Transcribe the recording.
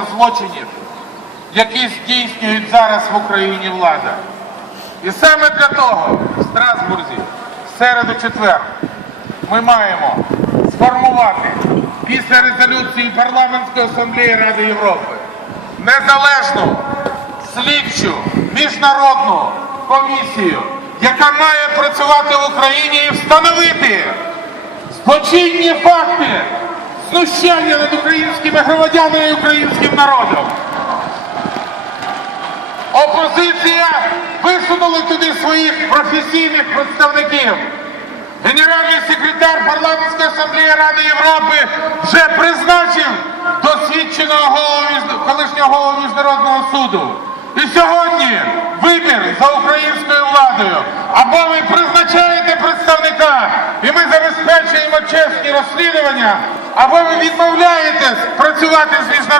злочинів, які здійснюють зараз в Україні влада. І саме для того в Страсбурзі, в середу четвер, ми маємо сформувати після резолюції Парламентської асамблеї Ради Європи незалежну слідчу міжнародну комісію, яка має працювати в Україні і встановити злочинні факти знущання над українськими громадянами і українським народом. Опозиція висунула туди своїх професійних представників. Генеральний секретар Парламентської асамблеї Ради Європи вже призначив досвідченого голову колишнього голову міжнародного суду. І сьогодні вибір за українською владою. Або ви призначаєте представника, і ми забезпечуємо чесні розслідування, або ви відмовляєтесь працювати з міжнародним.